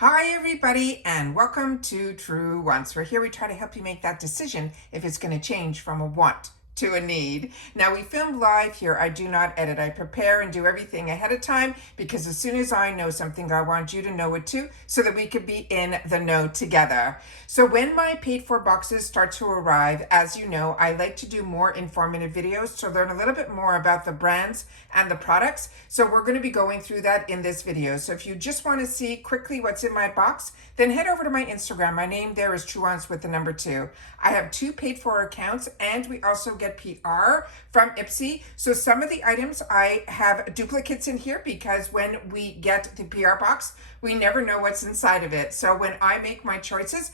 Hi everybody and welcome to Truewants, where here we try to help you make that decision if it's going to change from a want to a need. Now we film live here. I do not edit. I prepare and do everything ahead of time because as soon as I know something, I want you to know it too so that we could be in the know together. So when my paid for boxes start to arrive, as you know, I like to do more informative videos to learn a little bit more about the brands and the products. So we're going to be going through that in this video. So if you just want to see quickly what's in my box, then head over to my Instagram. My name there is Truewants with the number 2. I have 2 paid for accounts and we also get PR from IPSY. So some of the items I have duplicates in here because when we get the PR box, we never know what's inside of it. So when I make my choices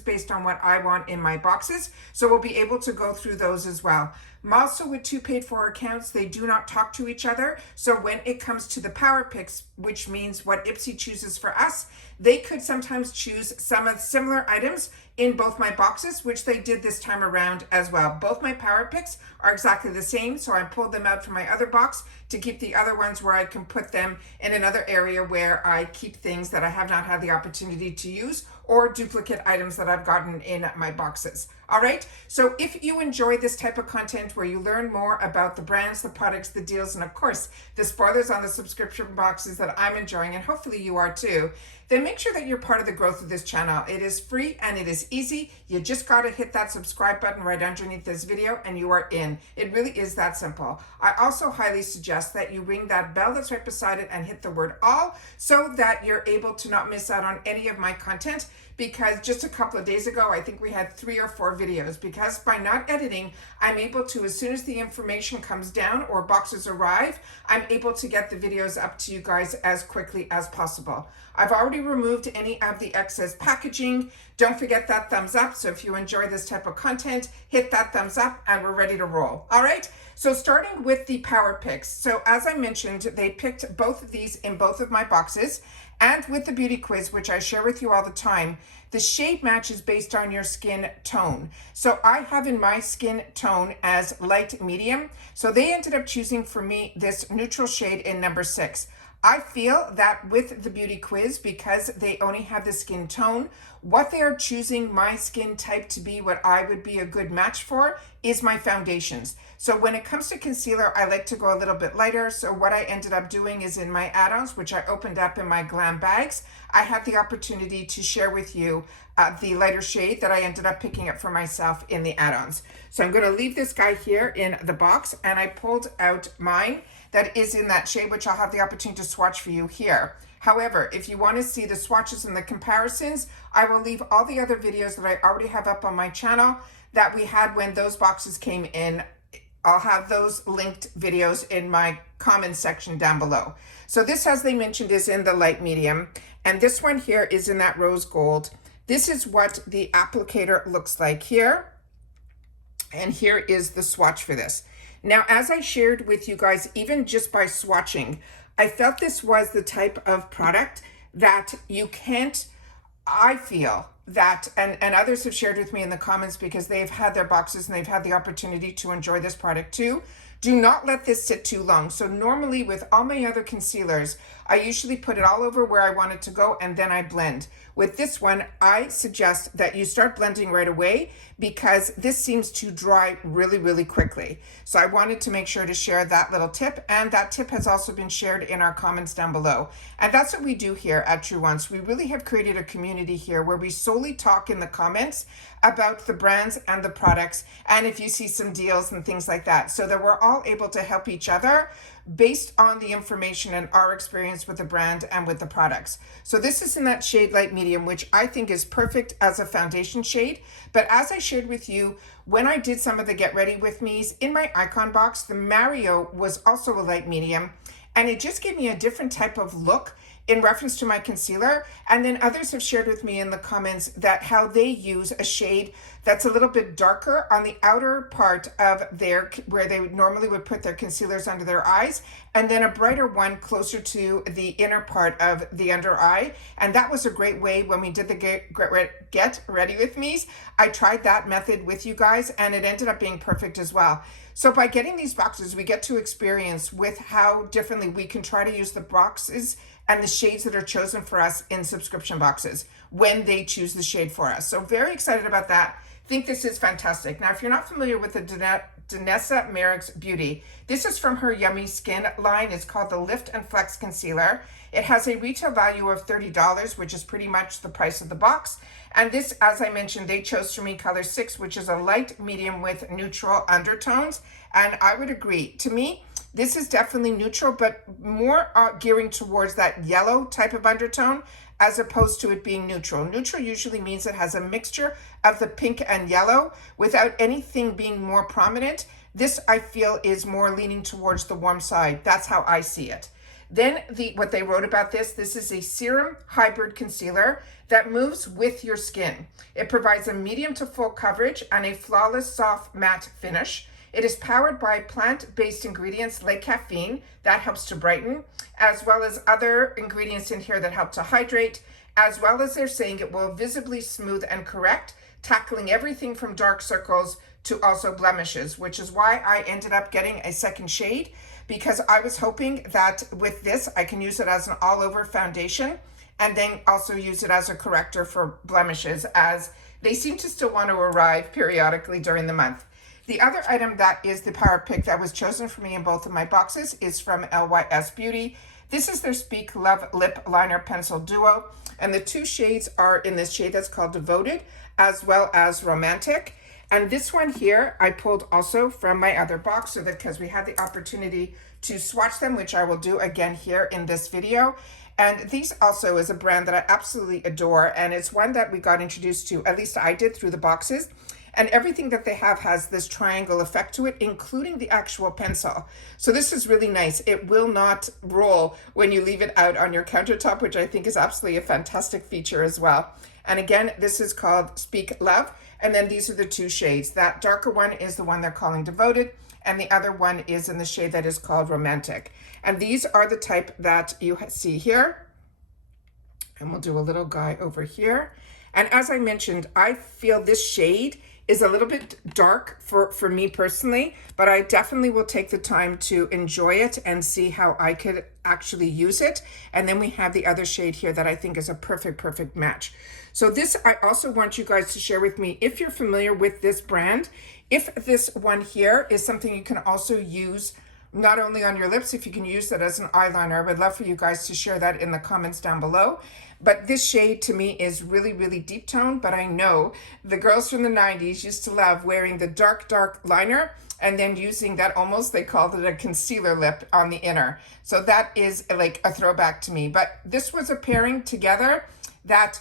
based on what I want in my boxes. So we'll be able to go through those as well. I'm also with 2 paid for accounts. They do not talk to each other. So when it comes to the power picks, which means what IPSY chooses for us, they could sometimes choose some of similar items in both my boxes, which they did this time around as well. Both my power picks are exactly the same. So I pulled them out from my other box to keep the other ones where I can put them in another area where I keep things that I have not had the opportunity to use or duplicate items that I've gotten in my boxes. All right, so if you enjoy this type of content where you learn more about the brands, the products, the deals, and of course, the spoilers on the subscription boxes that I'm enjoying, and hopefully you are too, then make sure that you're part of the growth of this channel. It is free and it is easy. You just got to hit that subscribe button right underneath this video and you are in. It really is that simple. I also highly suggest that you ring that bell that's right beside it and hit the word all so that you're able to not miss out on any of my content, because just a couple of days ago, I think we had 3 or 4 videos, because by not editing, I'm able to, as soon as the information comes down or boxes arrive, I'm able to get the videos up to you guys as quickly as possible. I've already removed any of the excess packaging. Don't forget that thumbs up. So if you enjoy this type of content, hit that thumbs up and we're ready to roll. All right. So starting with the power picks. So as I mentioned, they picked both of these in both of my boxes, and with the beauty quiz, which I share with you all the time, the shade match is based on your skin tone. So I have in my skin tone as light medium. So they ended up choosing for me this neutral shade in number 6. I feel that with the beauty quiz, because they only have the skin tone, what they are choosing my skin type to be what I would be a good match for is my foundations. So when it comes to concealer, I like to go a little bit lighter. So what I ended up doing is in my add-ons, which I opened up in my glam bags, I had the opportunity to share with you the lighter shade that I ended up picking up for myself in the add-ons. So I'm going to leave this guy here in the box, and I pulled out mine that is in that shade, which I'll have the opportunity to swatch for you here. However, if you want to see the swatches and the comparisons, I will leave all the other videos that I already have up on my channel that we had when those boxes came in. I'll have those linked videos in my comments section down below. So this, as they mentioned, is in the light medium, and this one here is in that rose gold. This is what the applicator looks like here, and here is the swatch for this. Now, as I shared with you guys, even just by swatching, I felt this was the type of product that you can't, I feel that, and others have shared with me in the comments because they've had their boxes and they've had the opportunity to enjoy this product too. Do not let this sit too long. So normally with all my other concealers, I usually put it all over where I want it to go and then I blend. With this one, I suggest that you start blending right away because this seems to dry really, really quickly. So I wanted to make sure to share that little tip, and that tip has also been shared in our comments down below. And that's what we do here at Truewants. We really have created a community here where we solely talk in the comments about the brands and the products, and if you see some deals and things like that, so that we're all able to help each other based on the information and our experience with the brand and with the products. So this is in that shade light medium, which I think is perfect as a foundation shade. But as I shared with you, when I did some of the Get Ready With Me's in my icon box, the Mario was also a light medium, and it just gave me a different type of look in reference to my concealer. And then others have shared with me in the comments that how they use a shade that's a little bit darker on the outer part of their, where they normally would put their concealers under their eyes, and then a brighter one closer to the inner part of the under eye. And that was a great way when we did the Get Ready With Me's. I tried that method with you guys and it ended up being perfect as well. So by getting these boxes, we get to experience with how differently we can try to use the boxes and the shades that are chosen for us in subscription boxes when they choose the shade for us. So very excited about that. Think this is fantastic. Now, if you're not familiar with the Danessa Myricks Beauty, this is from her Yummy Skin line. It's called the Lift and Flex Concealer. It has a retail value of $30, which is pretty much the price of the box. And this, as I mentioned, they chose for me color 6, which is a light medium with neutral undertones. And I would agree. To me, this is definitely neutral, but more gearing towards that yellow type of undertone as opposed to it being neutral. Neutral usually means it has a mixture of the pink and yellow without anything being more prominent. This, I feel, is more leaning towards the warm side. That's how I see it. Then what they wrote about this is a serum hybrid concealer that moves with your skin. It provides a medium to full coverage and a flawless soft matte finish. It is powered by plant-based ingredients like caffeine that helps to brighten, as well as other ingredients in here that help to hydrate, as well as they're saying it will visibly smooth and correct, tackling everything from dark circles to also blemishes, which is why I ended up getting a second shade, because I was hoping that with this, I can use it as an all-over foundation and then also use it as a corrector for blemishes, as they seem to still want to arrive periodically during the month. The other item that is the power pick that was chosen for me in both of my boxes is from Lys Beauty. This is their Speak Love Lip Liner Pencil Duo, and the two shades are in this shade that's called Devoted, as well as Romantic. And this one here, I pulled also from my other box so that because we had the opportunity to swatch them, which I will do again here in this video. And these also is a brand that I absolutely adore. And it's one that we got introduced to, at least I did, through the boxes. And everything that they have has this triangle effect to it, including the actual pencil. So this is really nice. It will not roll when you leave it out on your countertop, which I think is absolutely a fantastic feature as well. And again, this is called Speak Love. And then these are the two shades. That darker one is the one they're calling Devoted, and the other one is in the shade that is called Romantic. And these are the type that you see here. And we'll do a little guy over here. And as I mentioned, I feel this shade is a little bit dark for me personally, but I definitely will take the time to enjoy it and see how I could actually use it. And then we have the other shade here that I think is a perfect match. So this, I also want you guys to share with me if you're familiar with this brand, if this one here is something you can also use not only on your lips, if you can use that as an eyeliner. I would love for you guys to share that in the comments down below. But this shade to me is really deep tone, but I know the girls from the 90s used to love wearing the dark liner and then using that, almost they called it a concealer lip on the inner. So that is like a throwback to me. But this was a pairing together that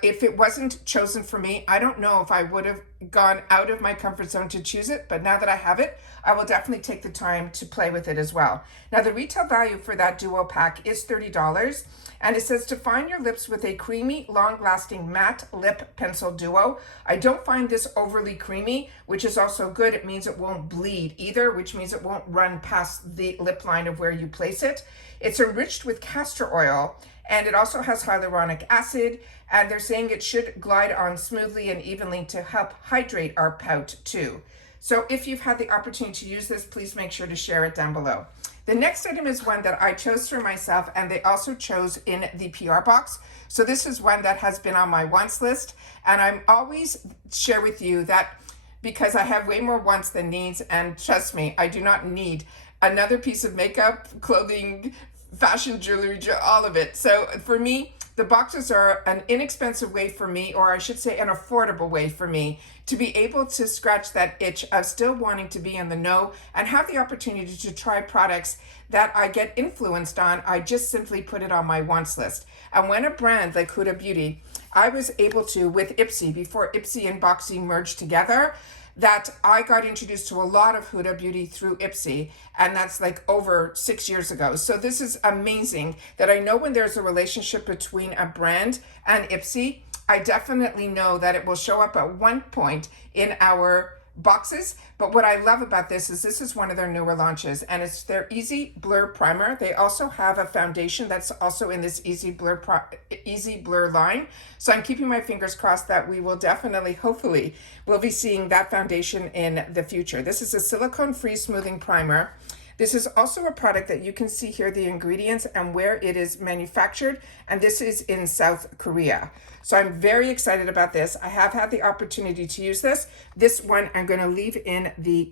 if it wasn't chosen for me, I don't know if I would have gone out of my comfort zone to choose it, but now that I have it, I will definitely take the time to play with it as well. Now the retail value for that duo pack is $30, and it says define your lips with a creamy, long-lasting matte lip pencil duo. I don't find this overly creamy, which is also good. It means it won't bleed either, which means it won't run past the lip line of where you place it. It's enriched with castor oil, and it also has hyaluronic acid, and they're saying it should glide on smoothly and evenly to help hydrate our pout too. So if you've had the opportunity to use this, please make sure to share it down below. The next item is one that I chose for myself, and they also chose in the PR box. So this is one that has been on my wants list, and I'm always share with you that because I have way more wants than needs, and trust me, I do not need another piece of makeup, clothing, fashion, jewelry, all of it. So for me, the boxes are an inexpensive way for me, or I should say an affordable way for me, to be able to scratch that itch of still wanting to be in the know and have the opportunity to try products that I get influenced on. I just simply put it on my wants list. And when a brand like Huda Beauty, I was able to, with IPSY, before IPSY and Boxy merged together, that I got introduced to a lot of Huda Beauty through IPSY, and that's like over 6 years ago. So this is amazing that I know when there's a relationship between a brand and IPSY, I definitely know that it will show up at one point in our boxes. But what I love about this is one of their newer launches, and it's their Easy Blur Primer. They also have a foundation that's also in this Easy Blur line. So I'm keeping my fingers crossed that we will definitely, hopefully, we'll be seeing that foundation in the future. This is a silicone-free smoothing primer. This is also a product that you can see here the ingredients and where it is manufactured, and this is in South Korea. So I'm very excited about this. I have had the opportunity to use this. This one I'm going to leave in the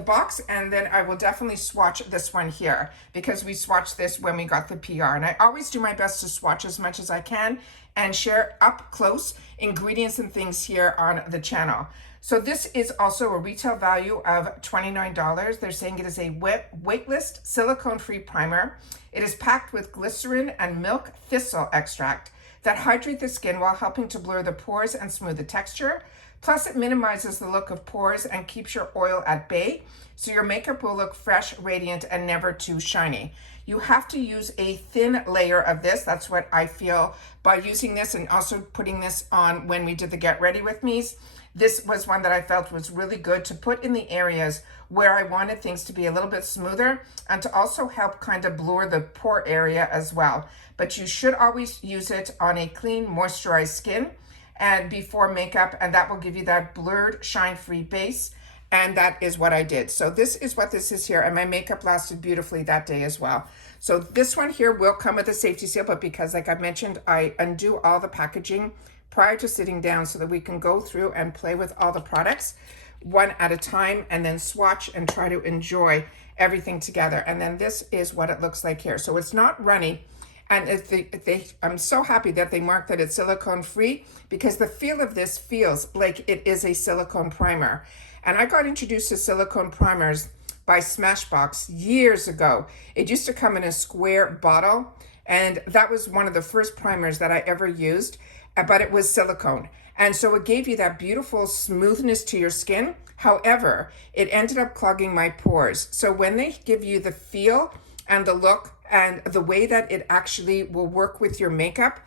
box, and then I will definitely swatch this one here because we swatched this when we got the PR. And I always do my best to swatch as much as I can and share up close ingredients and things here on the channel. So this is also a retail value of $29. They're saying it is a weightless silicone-free primer. It is packed with glycerin and milk thistle extract that hydrate the skin while helping to blur the pores and smooth the texture. Plus, it minimizes the look of pores and keeps your oil at bay, so your makeup will look fresh, radiant, and never too shiny. You have to use a thin layer of this. That's what I feel by using this, and also putting this on when we did the Get Ready With Me's. This was one that I felt was really good to put in the areas where I wanted things to be a little bit smoother and to also help kind of blur the pore area as well. But you should always use it on a clean, moisturized skin and before makeup, and that will give you that blurred, shine-free base. And that is what I did. So this is what this is here, and my makeup lasted beautifully that day as well. So this one here will come with a safety seal, but because, like I mentioned, I undo all the packaging prior to sitting down so that we can go through and play with all the products one at a time and then swatch and try to enjoy everything together. And then this is what it looks like here. So it's not runny. And I'm so happy that they marked that it's silicone free, because the feel of this feels like it is a silicone primer. And I got introduced to silicone primers by Smashbox years ago. It used to come in a square bottle, and that was one of the first primers that I ever used, but it was silicone. And so it gave you that beautiful smoothness to your skin. However, it ended up clogging my pores. So when they give you the feel and the look and the way that it actually will work with your makeup,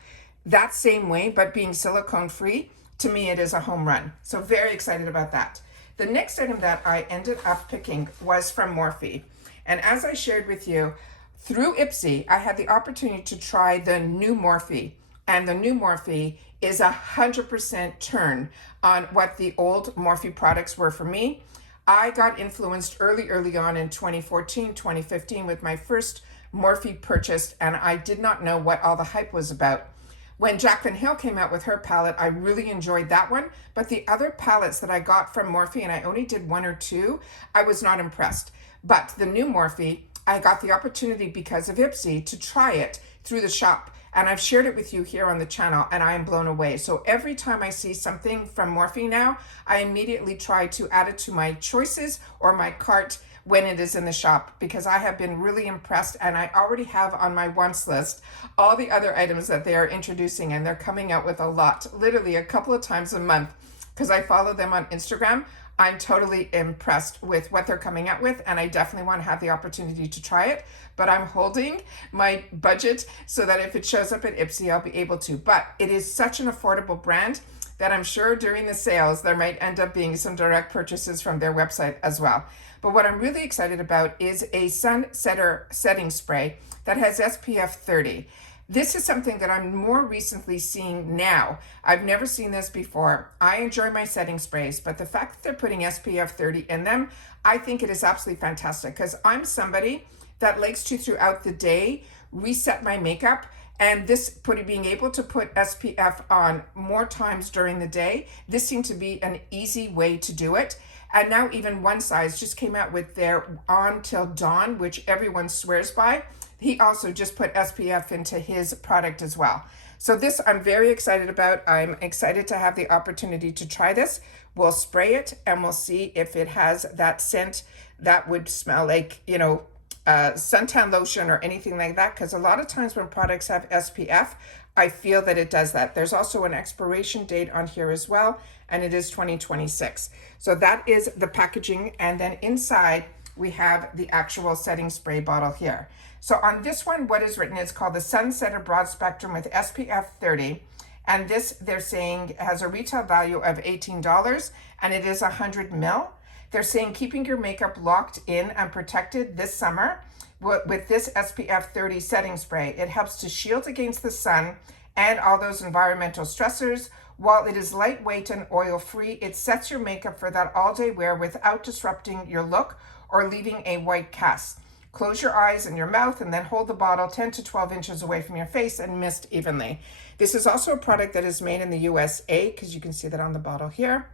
that same way, but being silicone free, to me it is a home run. So very excited about that. The next item that I ended up picking was from Morphe. And as I shared with you, through IPSY, I had the opportunity to try the new Morphe. And the new Morphe is 100% turn on what the old Morphe products were for me. I got influenced early on in 2014, 2015 with my first Morphe purchased, and I did not know what all the hype was about. When Jaclyn Hill came out with her palette, I really enjoyed that one, but the other palettes that I got from Morphe, and I only did one or two, I was not impressed. But the new Morphe, I got the opportunity because of IPSY to try it through the shop, and I've shared it with you here on the channel, and I am blown away. So every time I see something from Morphe now, I immediately try to add it to my choices or my cart when it is in the shop, because I have been really impressed, and I already have on my wants list all the other items that they are introducing, and they're coming out with a lot, literally a couple of times a month, because I follow them on Instagram. I'm totally impressed with what they're coming out with, and I definitely want to have the opportunity to try it, but I'm holding my budget so that if it shows up at IPSY, I'll be able to. But it is such an affordable brand that I'm sure during the sales, there might end up being some direct purchases from their website as well. But what I'm really excited about is a sun setter setting spray that has SPF 30. This is something that I'm more recently seeing now. I've never seen this before. I enjoy my setting sprays, but the fact that they're putting SPF 30 in them, I think it is absolutely fantastic, because I'm somebody that likes to, throughout the day, reset my makeup. And this, being able to put SPF on more times during the day, this seemed to be an easy way to do it. And now even One Size just came out with their On Till Dawn, which everyone swears by. He also just put SPF into his product as well. So this I'm very excited about. I'm excited to have the opportunity to try this. We'll spray it and we'll see if it has that scent that would smell like, you know, suntan lotion or anything like that, because a lot of times when products have SPF, I feel that it does that. There's also an expiration date on here as well, and it is 2026. So that is the packaging, and then inside we have the actual setting spray bottle here. So on this one, what is written is called the Sun Setter Broad Spectrum with SPF 30, and this, they're saying, has a retail value of $18, and it is 100 ml. They're saying keeping your makeup locked in and protected this summer with this SPF 30 setting spray. It helps to shield against the sun and all those environmental stressors. While it is lightweight and oil-free, it sets your makeup for that all-day wear without disrupting your look or leaving a white cast. Close your eyes and your mouth and then hold the bottle 10 to 12 inches away from your face and mist evenly. This is also a product that is made in the USA, because you can see that on the bottle here.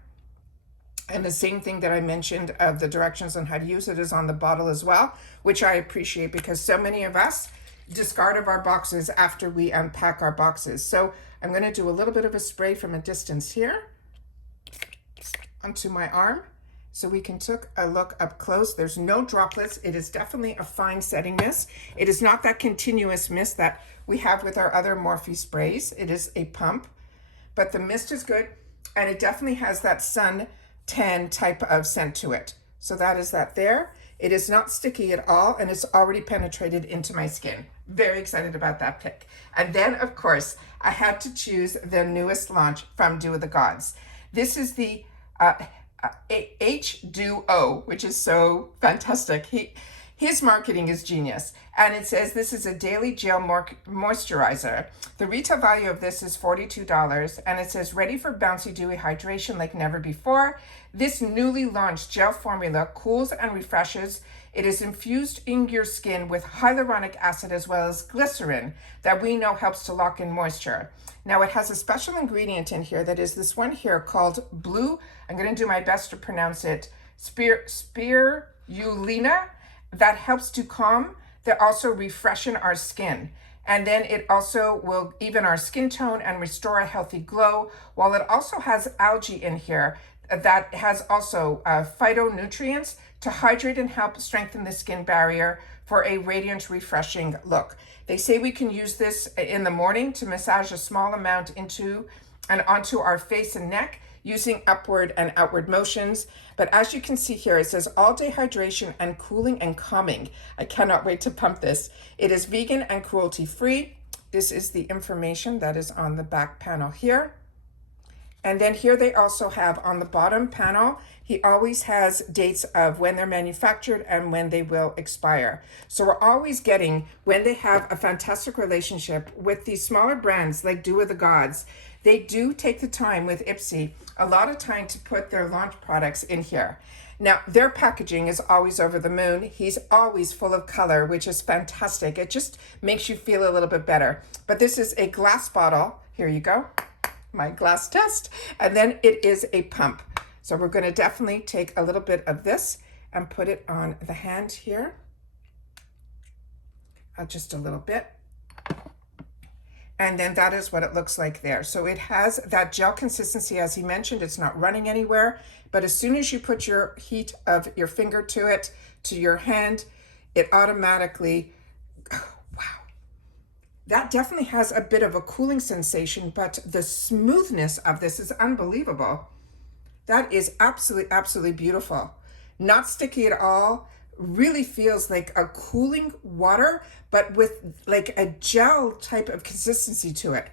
And the same thing that I mentioned of the directions on how to use it is on the bottle as well, which I appreciate because so many of us discard of our boxes after we unpack our boxes. So I'm going to do a little bit of a spray from a distance here onto my arm so we can take a look up close. There's no droplets. It is definitely a fine setting mist. It is not that continuous mist that we have with our other Morphe sprays. It is a pump, but the mist is good, and it definitely has that sun tan type of scent to it. So that is that there. It is not sticky at all, and it's already penetrated into my skin. Very excited about that pick. And then, of course, I had to choose the newest launch from Do With the Gods. This is the H2O, which is so fantastic. His marketing is genius. And it says this is a daily gel moisturizer. The retail value of this is $42, and it says ready for bouncy dewy hydration like never before. This newly launched gel formula cools and refreshes. It is infused in your skin with hyaluronic acid as well as glycerin that we know helps to lock in moisture. Now it has a special ingredient in here that is this one here called blue. I'm going to do my best to pronounce it. Spirulina, that helps to calm. That also refreshen our skin. And then it also will even our skin tone and restore a healthy glow, while it also has algae in here that has also phytonutrients to hydrate and help strengthen the skin barrier for a radiant, refreshing look. They say we can use this in the morning to massage a small amount into and onto our face and neck using upward and outward motions. But as you can see here, it says all day hydration and cooling and calming. I cannot wait to pump this. It is vegan and cruelty free. This is the information that is on the back panel here. And then here they also have on the bottom panel, he always has dates of when they're manufactured and when they will expire. So we're always getting, when they have a fantastic relationship with these smaller brands like Do With the Gods, they do take the time with IPSY a lot of time to put their launch products in here. Now, their packaging is always over the moon. He's always full of color, which is fantastic. It just makes you feel a little bit better. But this is a glass bottle. Here you go, my glass test. And then it is a pump. So we're going to definitely take a little bit of this and put it on the hand here. Just a little bit. And then that is what it looks like there. So it has that gel consistency, as he mentioned. It's not running anywhere, but as soon as you put your heat of your finger to it, to your hand, it automatically, oh, wow. That definitely has a bit of a cooling sensation, but the smoothness of this is unbelievable. That is absolutely, absolutely beautiful. Not sticky at all. Really feels like a cooling water, but with like a gel type of consistency to it.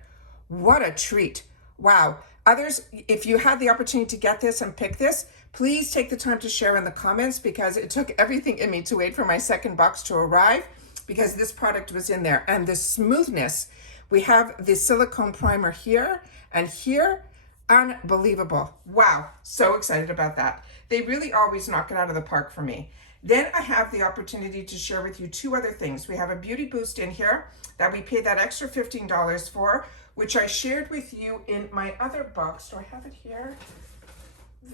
What a treat. Wow. Others, if you had the opportunity to get this and pick this, please take the time to share in the comments, because it took everything in me to wait for my second box to arrive, because this product was in there. And the smoothness, we have the silicone primer here and here. Unbelievable. Wow. So excited about that. They really always knock it out of the park for me. Then I have the opportunity to share with you two other things. We have a beauty boost in here that we paid that extra $15 for, which I shared with you in my other box. Do I have it here?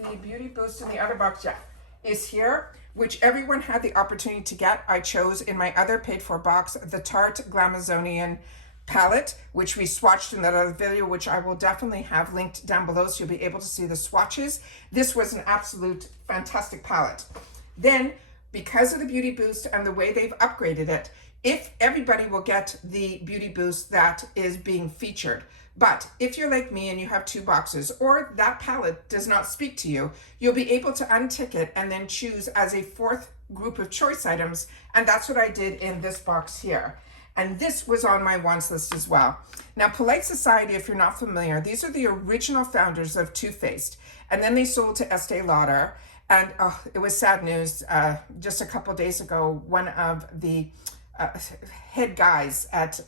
The beauty boost in the other box, yeah, is here, which everyone had the opportunity to get. I chose in my other paid for box, the Tarte Glamazonian palette, which we swatched in that other video, which I will definitely have linked down below so you'll be able to see the swatches. This was an absolute fantastic palette. Then, because of the beauty boost and the way they've upgraded it, if everybody will get the beauty boost that is being featured. But if you're like me and you have two boxes, or that palette does not speak to you, you'll be able to untick it and then choose as a fourth group of choice items. And that's what I did in this box here. And this was on my wants list as well. Now, Polite Society, if you're not familiar, these are the original founders of Too Faced. And then they sold to Estee Lauder. And it was sad news. Just a couple days ago, one of the head guys at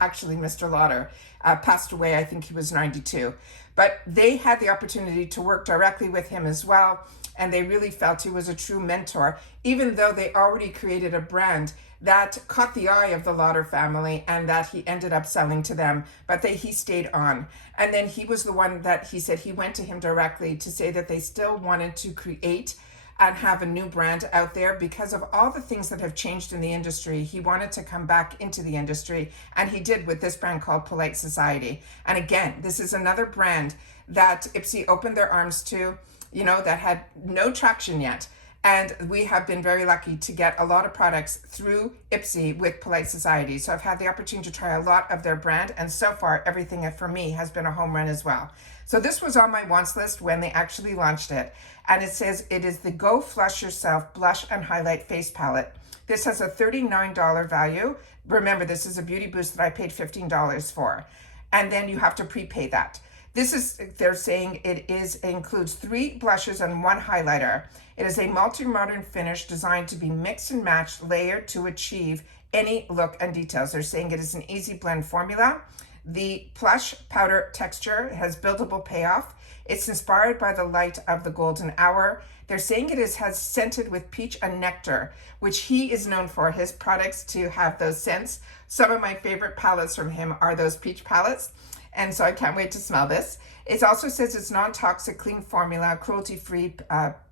actually Mr. Lauder passed away. I think he was 92, but they had the opportunity to work directly with him as well, and they really felt he was a true mentor, even though they already created a brand that caught the eye of the Lauder family and that he ended up selling to them, but he stayed on. And then he was the one that he said he went to him directly to say that they still wanted to create and have a new brand out there because of all the things that have changed in the industry. He wanted to come back into the industry, and he did with this brand called Polite Society. And again, this is another brand that IPSY opened their arms to, you know, that had no traction yet. And we have been very lucky to get a lot of products through IPSY with Polite Society. So I've had the opportunity to try a lot of their brand, and so far everything for me has been a home run as well. So this was on my wants list when they actually launched it. And it says it is the Go Flush Yourself Blush and Highlight Face Palette. This has a $39 value. Remember, this is a beauty boost that I paid $15 for. And then you have to prepay that. This is, they're saying it includes 3 blushes and 1 highlighter. It is a multi-modern finish designed to be mixed and matched, layered to achieve any look and details. They're saying it is an easy blend formula. The plush powder texture has buildable payoff. It's inspired by the light of the golden hour. They're saying it has scented with peach and nectar, which he is known for, his products to have those scents. Some of my favorite palettes from him are those peach palettes. And so I can't wait to smell this. It also says it's non-toxic, clean formula, cruelty-free,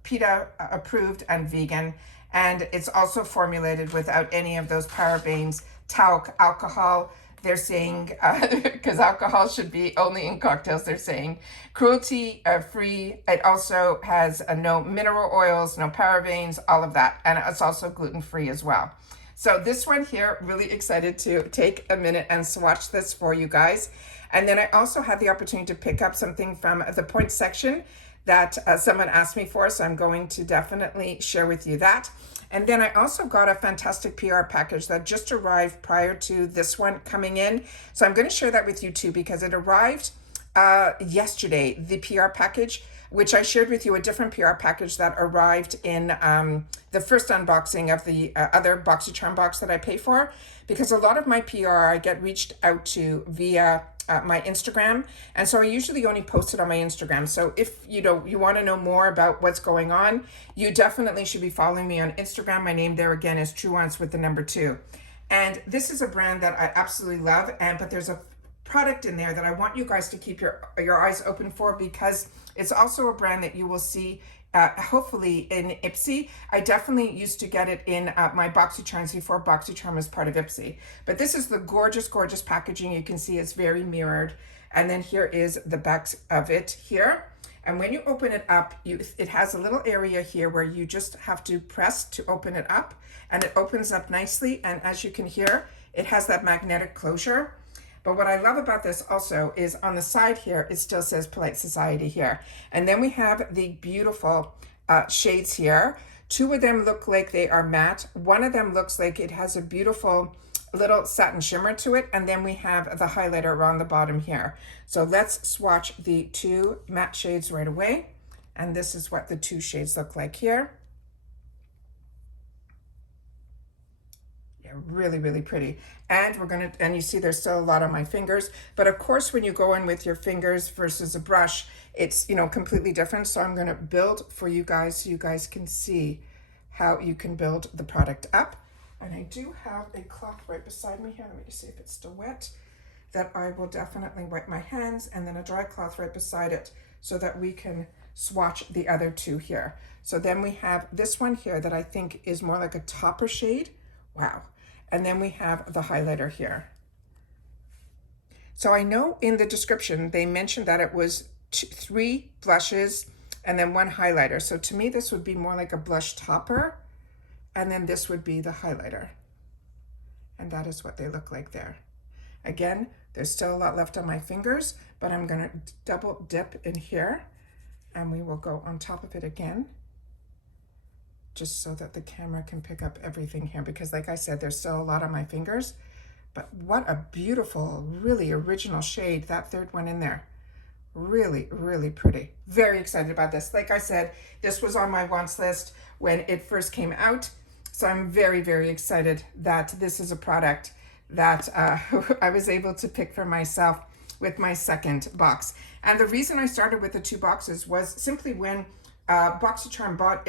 PETA approved and vegan. And it's also formulated without any of those parabens, talc, alcohol. They're saying, because alcohol should be only in cocktails, they're saying cruelty-free. It also has no mineral oils, no parabens, all of that. And it's also gluten-free as well. So this one here, really excited to take a minute and swatch this for you guys. And then I also had the opportunity to pick up something from the points section that someone asked me for, so I'm going to definitely share with you that. And then I also got a fantastic PR package that just arrived prior to this one coming in. So I'm going to share that with you too, because it arrived yesterday, the PR package, which I shared with you a different PR package that arrived in the first unboxing of the other Boxycharm box that I pay for, because a lot of my PR I get reached out to via my Instagram, and so I usually only post it on my Instagram. So if you want to know more about what's going on, you definitely should be following me on Instagram. My name there again is Truewants with the number 2. And this is a brand that I absolutely love, but there's a product in there that I want you guys to keep your eyes open for, because it's also a brand that you will see hopefully in IPSY. I definitely used to get it in my Boxycharms before Boxycharm was part of IPSY. But this is the gorgeous, gorgeous packaging. You can see it's very mirrored. And then here is the back of it here. And when you open it up, it has a little area here where you just have to press to open it up. And it opens up nicely. And as you can hear, it has that magnetic closure. But what I love about this also is on the side here, it still says Polite Society here. And then we have the beautiful shades here. 2 of them look like they are matte. 1 of them looks like it has a beautiful little satin shimmer to it. And then we have the highlighter around the bottom here. So let's swatch the 2 matte shades right away. And this is what the 2 shades look like here. Really, really pretty. And and you see there's still a lot on my fingers, but of course when you go in with your fingers versus a brush, it's completely different. So I'm going to build for you guys so you guys can see how you can build the product up. And I do have a cloth right beside me here. Let me just see if it's still wet, that I will definitely wipe my hands, and then a dry cloth right beside it so that we can swatch the other 2 here. So then we have this one here that I think is more like a topper shade. Wow. And then we have the highlighter here. So I know in the description, they mentioned that it was 3 blushes and then 1 highlighter. So to me, this would be more like a blush topper. And then this would be the highlighter. And that is what they look like there. Again, there's still a lot left on my fingers, but I'm gonna double dip in here and we will go on top of it again, just so that the camera can pick up everything here, because like I said, there's still a lot on my fingers. But what a beautiful, really original shade, that 3rd one in there. Really, really pretty. Very excited about this. Like I said, this was on my wants list when it first came out. So I'm very, very excited that this is a product that I was able to pick for myself with my second box. And the reason I started with the 2 boxes was simply when Boxycharm bought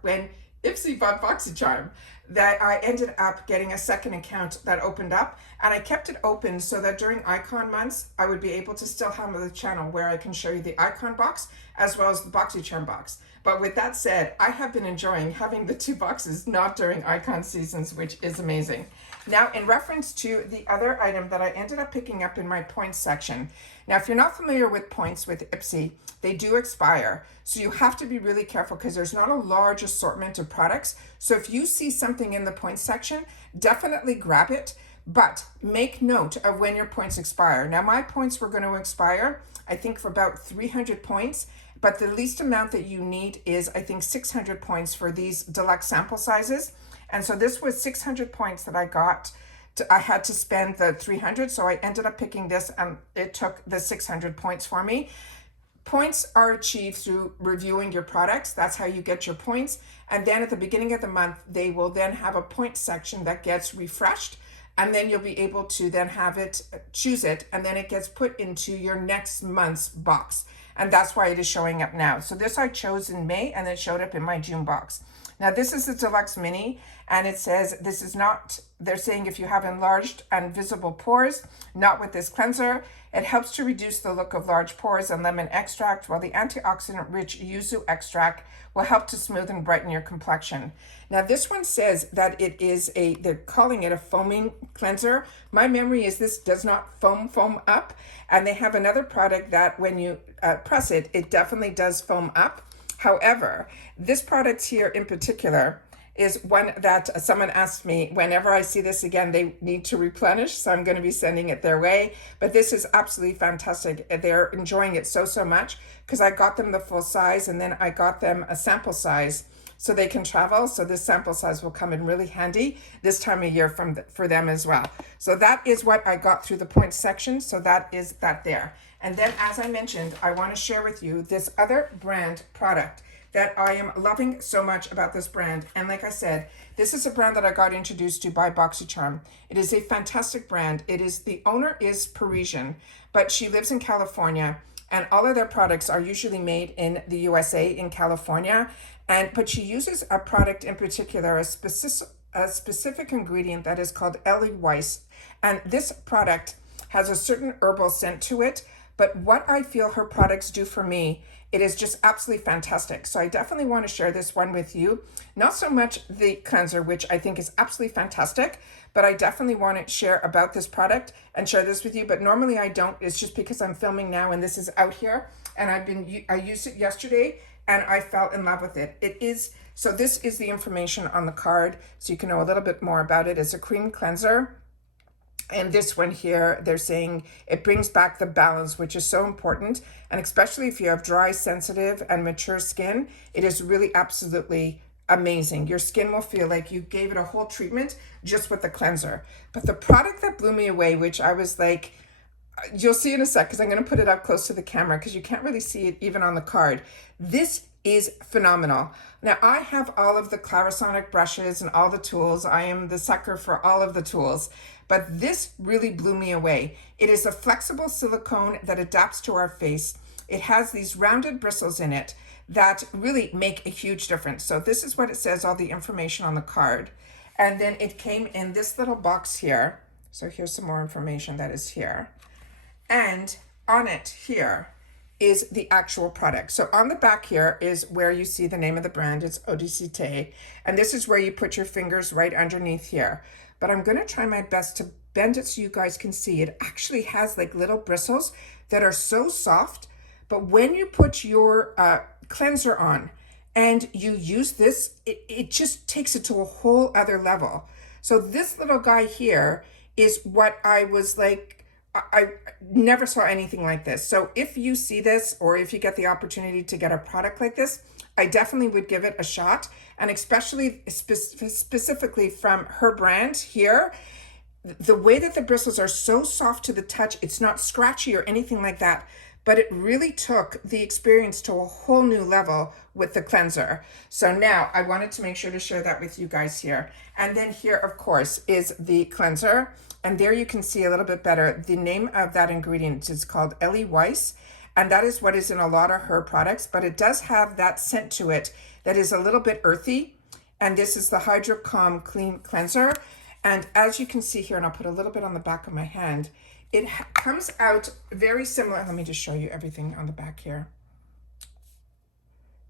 when IPSY bought Boxycharm, that I ended up getting a second account that opened up, and I kept it open so that during icon months, I would be able to still have the channel where I can show you the icon box as well as the Boxycharm box. But with that said, I have been enjoying having the 2 boxes not during icon seasons, which is amazing. Now, in reference to the other item that I ended up picking up in my points section. Now, if you're not familiar with points with IPSY, they do expire. So you have to be really careful because there's not a large assortment of products. So if you see something in the points section, definitely grab it, but make note of when your points expire. Now, my points were going to expire, I think, for about 300 points. But the least amount that you need is, I think, 600 points for these deluxe sample sizes. And so this was 600 points that I got. I had to spend the 300, so I ended up picking this, and it took the 600 points for me. Points are achieved through reviewing your products. That's how you get your points. And then at the beginning of the month, they will then have a point section that gets refreshed. And then you'll be able to then have it, choose it, and then it gets put into your next month's box. And that's why it is showing up now. So this I chose in May, and it showed up in my June box. Now this is the Deluxe Mini, and it says this is not, they're saying if you have enlarged and visible pores, not with this cleanser. It helps to reduce the look of large pores and lemon extract, while the antioxidant-rich yuzu extract will help to smooth and brighten your complexion. Now this one says that it is they're calling it a foaming cleanser. My memory is this does not foam up, and they have another product that when you press it, it definitely does foam up. However, this product here in particular is one that someone asked me, whenever I see this again, they need to replenish. So I'm going to be sending it their way. But this is absolutely fantastic. They're enjoying it so much because I got them the full size, and then I got them a sample size so they can travel. So this sample size will come in really handy this time of year for them as well. So that is what I got through the points section. So that is that there. And then, as I mentioned, I want to share with you this other brand product that I am loving so much about this brand. And like I said, this is a brand that I got introduced to by Boxycharm. It is a fantastic brand. The owner is Parisian, but she lives in California, and all of their products are usually made in the USA, in California. But she uses a product in particular, a specific ingredient that is called Lys. And this product has a certain herbal scent to it. But what I feel her products do for me, it is just absolutely fantastic. So I definitely want to share this one with you. Not so much the cleanser, which I think is absolutely fantastic, but I definitely want to share about this product and share this with you. But normally I don't. It's just because I'm filming now and this is out here, and I used it yesterday and I fell in love with it. So this is the information on the card, so you can know a little bit more about it. It's a cream cleanser. And this one here, they're saying it brings back the balance, which is so important. And especially if you have dry, sensitive, and mature skin, it is really absolutely amazing. Your skin will feel like you gave it a whole treatment just with the cleanser. But the product that blew me away, which I was like, you'll see in a sec, because I'm going to put it up close to the camera because you can't really see it even on the card. This is phenomenal. Now, I have all of the Clarisonic brushes and all the tools. I am the sucker for all of the tools. But this really blew me away. It is a flexible silicone that adapts to our face. It has these rounded bristles in it that really make a huge difference. So this is what it says, all the information on the card. And then it came in this little box here. So here's some more information that is here. And on it here is the actual product. So on the back here is where you see the name of the brand. It's Odacité. And this is where you put your fingers right underneath here. But I'm going to try my best to bend it so you guys can see. It actually has like little bristles that are so soft. But when you put your cleanser on and you use this, it just takes it to a whole other level. So this little guy here is what I was like, I never saw anything like this. So if you see this, or if you get the opportunity to get a product like this, I definitely would give it a shot. And especially specifically from her brand here, the way that the bristles are so soft to the touch, it's not scratchy or anything like that, but it really took the experience to a whole new level with the cleanser. So now I wanted to make sure to share that with you guys here. And then here, of course, is the cleanser. And there you can see a little bit better. The name of that ingredient is called Lys, and that is what is in a lot of her products, but it does have that scent to it that is a little bit earthy. And this is the Hydro Calm Clean Cleanser. And as you can see here, and I'll put a little bit on the back of my hand, it comes out very similar. Let me just show you everything on the back here.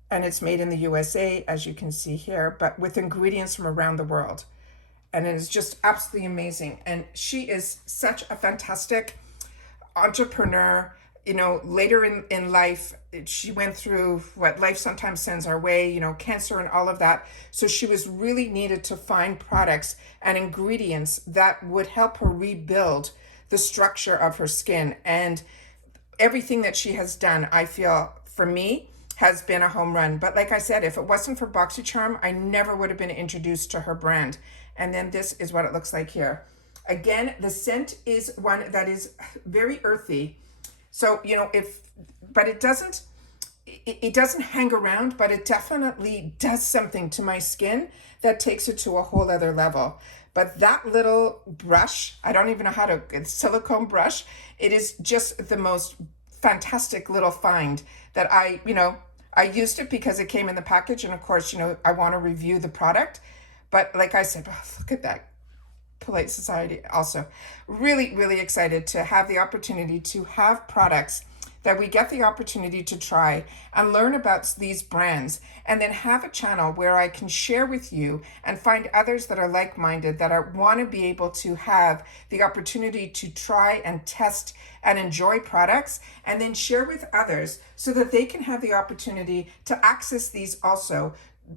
And it's made in the USA, as you can see here, but with ingredients from around the world. And it is just absolutely amazing. And she is such a fantastic entrepreneur. You know, later in life, she went through what life sometimes sends our way, you know, cancer and all of that. So she was really needed to find products and ingredients that would help her rebuild the structure of her skin. And everything that she has done, I feel, for me, has been a home run. But like I said, if it wasn't for Boxycharm, I never would have been introduced to her brand. And then this is what it looks like here. Again, the scent is one that is very earthy. So, you know, but it doesn't hang around, but it definitely does something to my skin that takes it to a whole other level. But that little brush, I don't even know how to, silicone brush, it is just the most fantastic little find that I used it because it came in the package. And of course, you know, I want to review the product. But like I said, oh, look at that. Polite Society also. Really, really excited to have the opportunity to have products that we get the opportunity to try and learn about these brands, and then have a channel where I can share with you and find others that are like-minded, that want to be able to have the opportunity to try and test and enjoy products, and then share with others so that they can have the opportunity to access these also,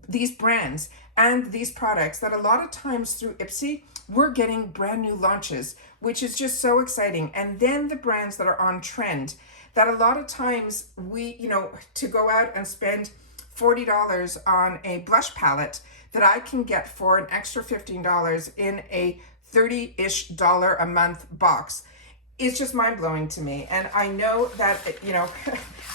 these brands and these products that a lot of times through IPSY, we're getting brand new launches, which is just so exciting. And then the brands that are on trend, that a lot of times we, you know, to go out and spend $40 on a blush palette that I can get for an extra $15 in a $30-ish a month box is just mind-blowing to me. And I know that, you know,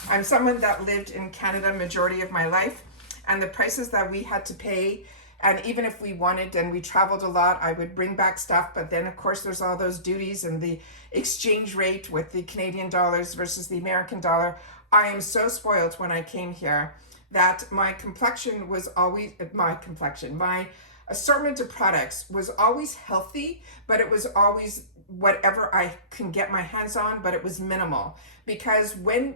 I'm someone that lived in Canada majority of my life, and the prices that we had to pay, and even if we wanted and we traveled a lot, I would bring back stuff. But then, of course, there's all those duties and the exchange rate with the Canadian dollars versus the American dollar. I am so spoiled when I came here that my complexion was always, my assortment of products was always healthy, but it was always whatever I can get my hands on, but it was minimal. Because when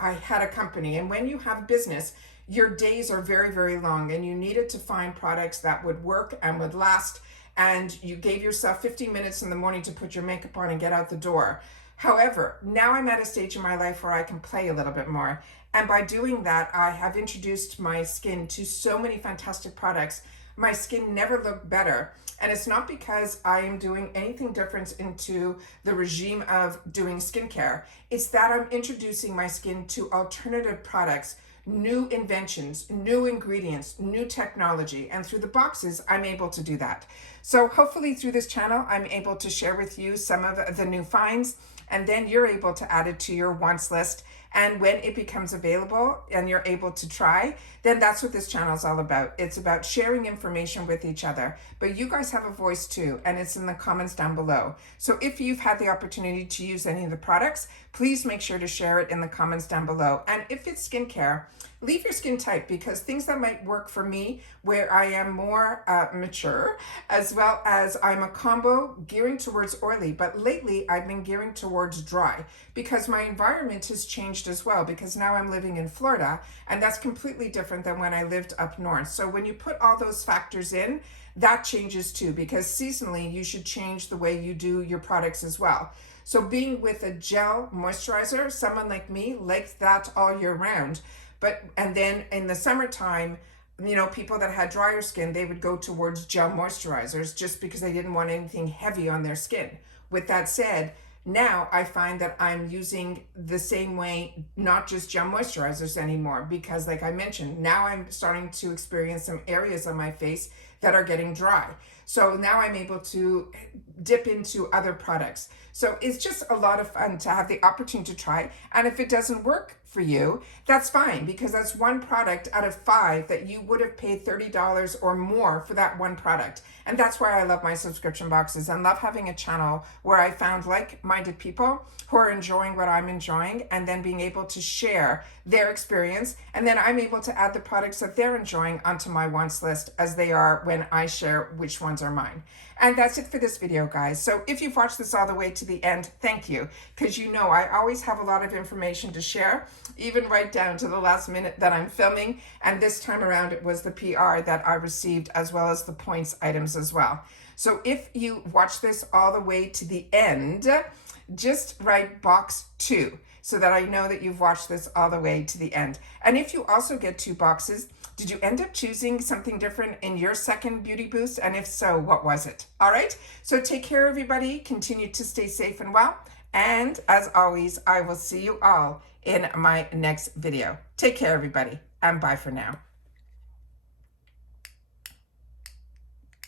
I had a company, and when you have business, your days are very, very long, and you needed to find products that would work and would last, and you gave yourself 15 minutes in the morning to put your makeup on and get out the door. However, now I'm at a stage in my life where I can play a little bit more. And by doing that, I have introduced my skin to so many fantastic products. My skin never looked better. And it's not because I am doing anything different into the regime of doing skincare. It's that I'm introducing my skin to alternative products, new inventions, new ingredients, new technology. And through the boxes, I'm able to do that. So hopefully through this channel, I'm able to share with you some of the new finds, and then you're able to add it to your wants list. And when it becomes available and you're able to try, then that's what this channel is all about. It's about sharing information with each other. But you guys have a voice too, and it's in the comments down below. So if you've had the opportunity to use any of the products, please make sure to share it in the comments down below. And if it's skincare, leave your skin type, because things that might work for me, where I am more mature, as well as I'm a combo gearing towards oily, but lately I've been gearing towards dry, because my environment has changed as well, because now I'm living in Florida, and that's completely different than when I lived up north. So when you put all those factors in, that changes too, because seasonally you should change the way you do your products as well. So being with a gel moisturizer, someone like me likes that all year round. And then in the summertime, you know, people that had drier skin, they would go towards gel moisturizers just because they didn't want anything heavy on their skin. With that said, now I find that I'm using the same way, not just gel moisturizers anymore, because like I mentioned, now I'm starting to experience some areas on my face that are getting dry. So now I'm able to dip into other products. So it's just a lot of fun to have the opportunity to try. And if it doesn't work for you, that's fine, because that's one product out of 5 that you would have paid $30 or more for that one product. And that's why I love my subscription boxes and love having a channel where I found like-minded people who are enjoying what I'm enjoying, and then being able to share their experience. And then I'm able to add the products that they're enjoying onto my wants list, as they are when I share which ones are mine. And that's it for this video, guys. So if you've watched this all the way to the end, thank you, because you know I always have a lot of information to share, even right down to the last minute that I'm filming. And this time around, it was the PR that I received, as well as the points items as well. So if you watch this all the way to the end, just write box 2 so that I know that you've watched this all the way to the end. And if you also get 2 boxes, did you end up choosing something different in your second beauty boost? And if so, what was it? All right, so take care, everybody. Continue to stay safe and well. And as always, I will see you all in my next video. Take care, everybody, and bye for now.